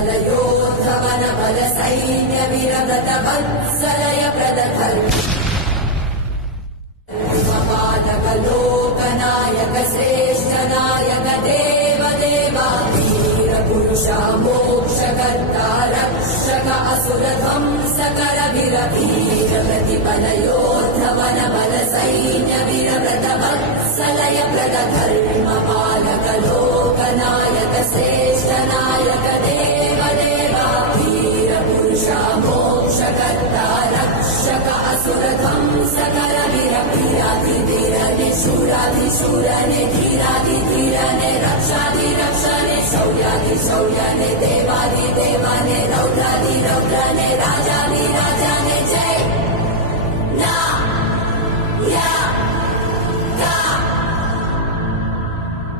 बलयोद्धवन बल सैन्य विरव्रत वत्सलय प्रदधर्म पादक लोकनायक श्रेष्ठ नायक देव देवा वीर पुरुषा मोक्षकर्ता रक्षक असुर ध्वंसकर वीर वीर प्रतिबल योद्धवन बल सैन्य विरव्रत वत्सलय प्रदधर्म पालक लोकनायक श्रेष्ठ नायक देव देवा वीर पुरुषा मोक्षकर्ता रक्षक असुर ध्वंसकर वीर वीराधिवीर निशूराधिशूर